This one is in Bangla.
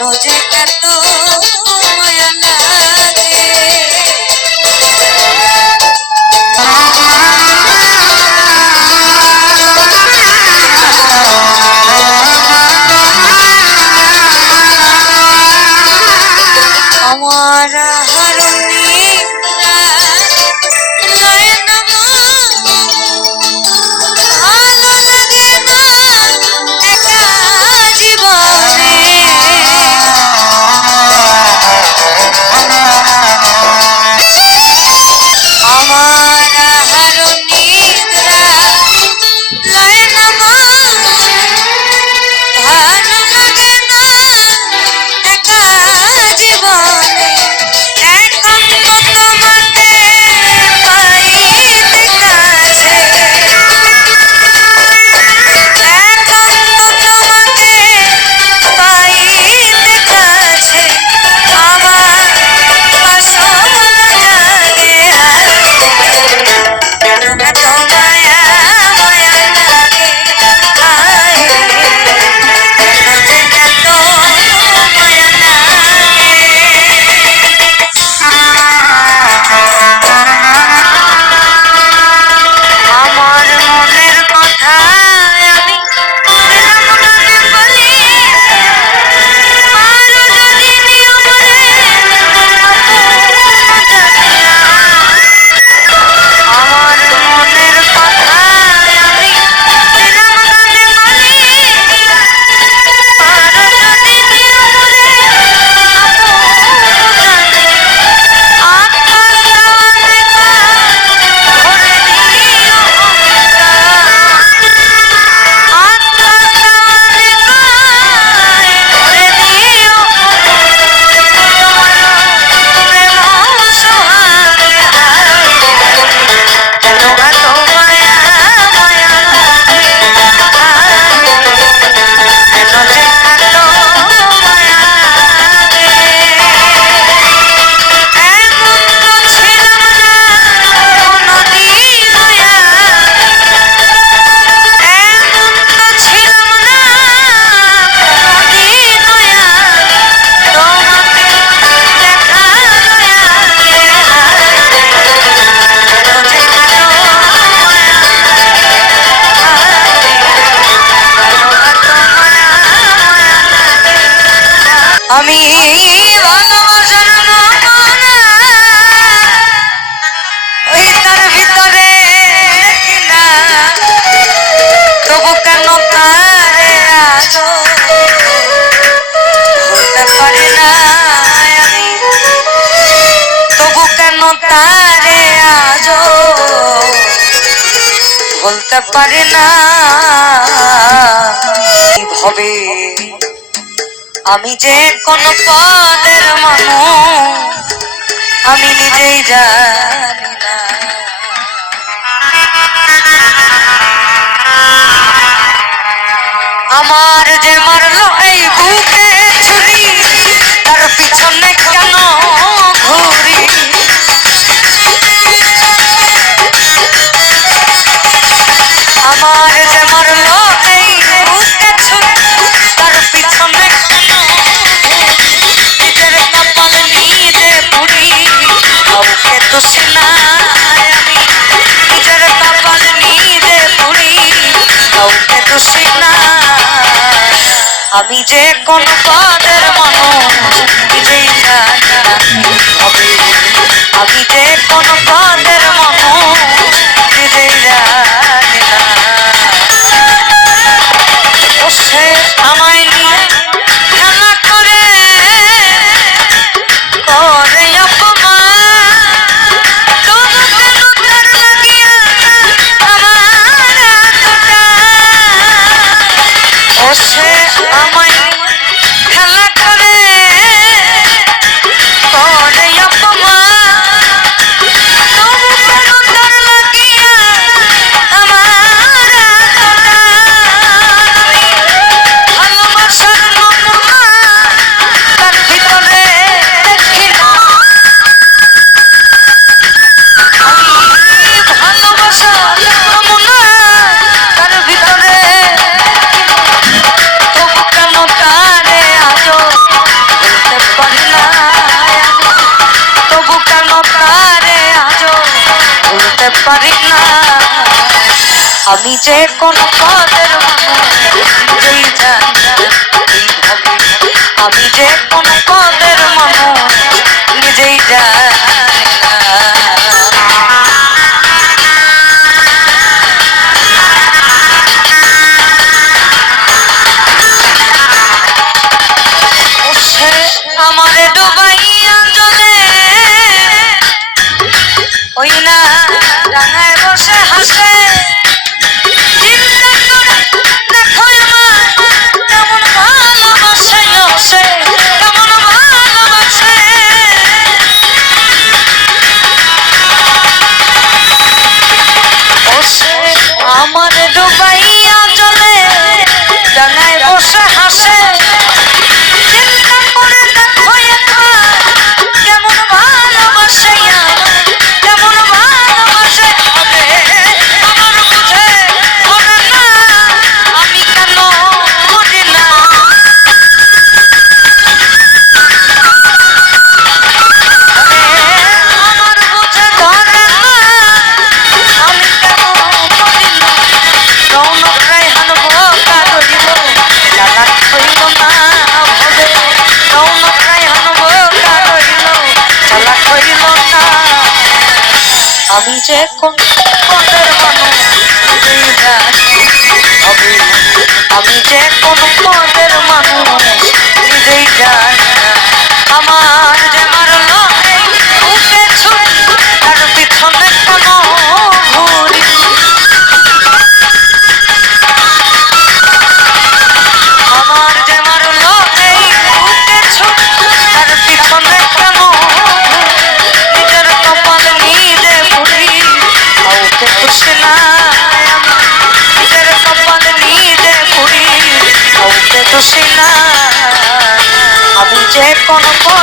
কেন যে এত মায়া লাগে আমার আমি ভালোবাসার মনে ভিতরে কিনা তবু কেন তারে আছো বলতে পারি না আমি। তবু কেন তারে আজো বলতে পারি না। হবে আমি যে কোন পদের মানু আমি নিজেই জানি না। আমার যে মারলো আমি যে কোন পাদের মানুষ আমি যে কোনো পদের তুই জানি আমি যে কোনো পদের মানুষ নিজেই জানি আমি যে কোন মনের মানুষ আমি জানি আমি যে কোন মনের মানুষ নিজেই জানি। gonna fall.